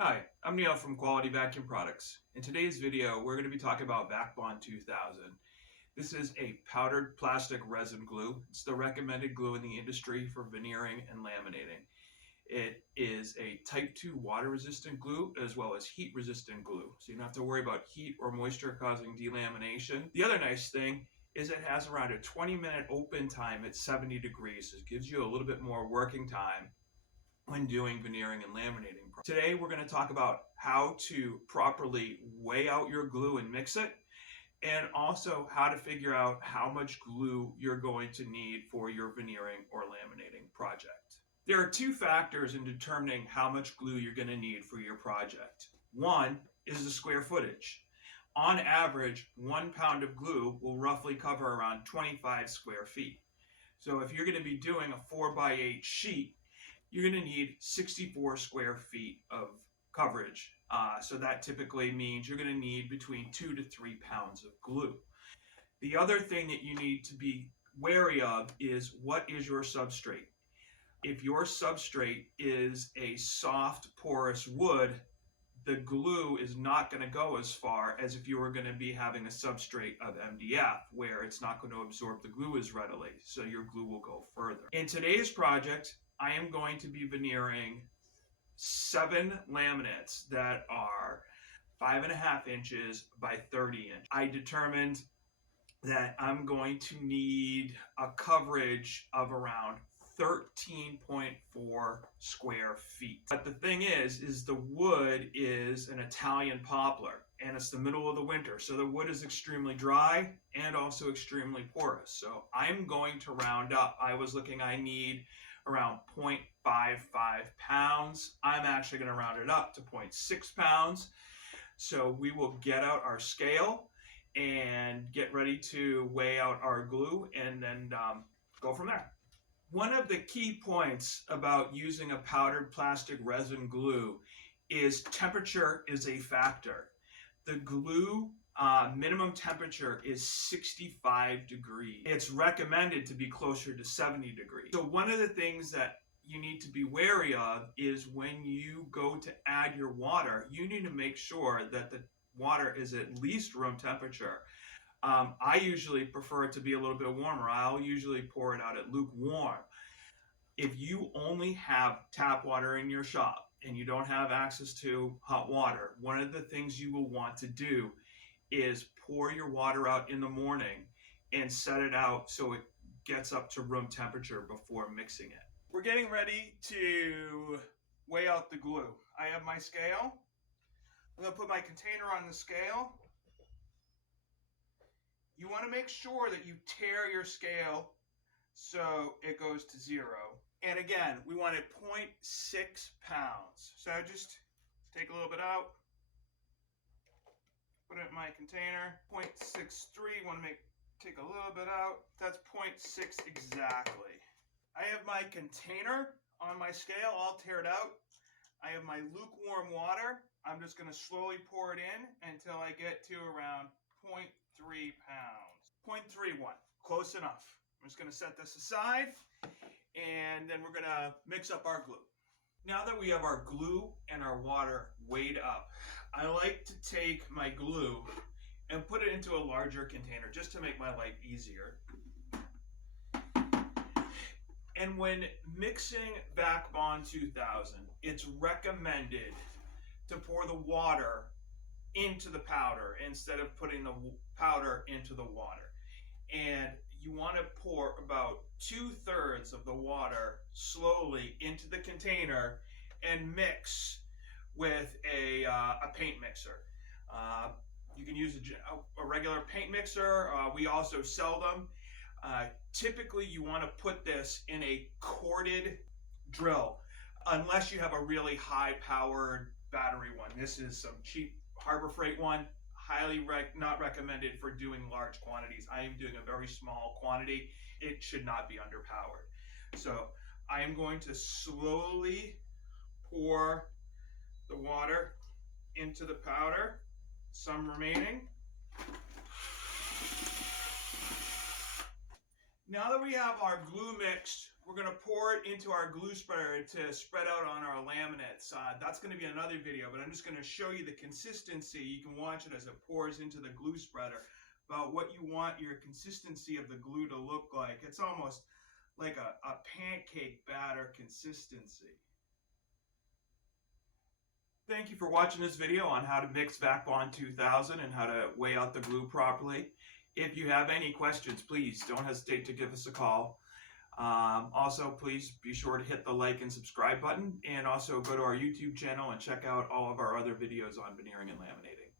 Hi, I'm Neil from Quality Vacuum Products. In today's video, we're going to be talking about VAK-Bond 2000. This is a powdered plastic resin glue. It's the recommended glue in the industry for veneering and laminating. It is a type 2 water resistant glue as well as heat resistant glue. So you don't have to worry about heat or moisture causing delamination. The other nice thing is it has around a 20-minute open time at 70 degrees. So it gives you a little bit more working time when doing veneering and laminating. Today we're going to talk about how to properly weigh out your glue and mix it, and also how to figure out how much glue you're going to need for your veneering or laminating project. There are two factors in determining how much glue you're going to need for your project. One is the square footage. On average, 1 pound of glue will roughly cover around 25 square feet. So if you're going to be doing a 4x8 sheet, you're going to need 64 square feet of coverage. So that typically means you're going to need between 2 to 3 pounds of glue. The other thing that you need to be wary of is what is your substrate. If your substrate is a soft, porous wood, the glue is not going to go as far as if you were going to be having a substrate of MDF, where it's not going to absorb the glue as readily, so your glue will go further. In today's project, I am going to be veneering 7 laminates that are 5.5 inches by 30 inch. I determined that I'm going to need a coverage of around 13.4 square feet. But the thing is the wood is an Italian poplar, and it's the middle of the winter. So the wood is extremely dry and also extremely porous. So I'm going to round up. I need around 0.55 pounds. I'm actually going to round it up to 0.6 pounds. So we will get out our scale and get ready to weigh out our glue, and then go from there. One of the key points about using a powdered plastic resin glue is temperature is a factor. The glue minimum temperature is 65 degrees. It's recommended to be closer to 70 degrees. So one of the things that you need to be wary of is when you go to add your water, you need to make sure that the water is at least room temperature. I usually prefer it to be a little bit warmer. I'll usually pour it out at lukewarm. If you only have tap water in your shop and you don't have access to hot water, one of the things you will want to do is pour your water out in the morning and set it out so it gets up to room temperature before mixing it. We're getting ready to weigh out the glue. I have my scale. I'm going to put my container on the scale. You want to make sure that you tare your scale so it goes to 0. And again, we want it 0.6 pounds. So just take a little bit out, put it in my container. 0.63, want to take a little bit out. That's 0.6 exactly. I have my container on my scale all tared out. I have my lukewarm water. I'm just going to slowly pour it in until I get to around 0.3 pounds. 0.31, close enough. I'm just going to set this aside, and then we're going to mix up our glue. Now that we have our glue and our water weighed up, I like to take my glue and put it into a larger container just to make my life easier. And when mixing VAK-Bond 2000, it's recommended to pour the water into the powder instead of putting the powder into the water. And you want to pour about 2/3 of the water slowly into the container and mix with a paint mixer. You can use a regular paint mixer. We also sell them. Typically, you want to put this in a corded drill, unless you have a really high-powered battery one. This is some cheap Harbor Freight one. Highly not recommended for doing large quantities. I am doing a very small quantity. It should not be underpowered. So I am going to slowly pour the water into the powder, some remaining. Now that we have our glue mixed, we're going to pour it into our glue spreader to spread out on our laminates. That's going to be another video, but I'm just going to show you the consistency. You can watch it as it pours into the glue spreader about what you want your consistency of the glue to look like. It's almost like a pancake batter consistency. Thank you for watching this video on how to mix VAK-Bond 2000 and how to weigh out the glue properly. If you have any questions, please don't hesitate to give us a call. Also, please be sure to hit the like and subscribe button, and also go to our YouTube channel and check out all of our other videos on veneering and laminating.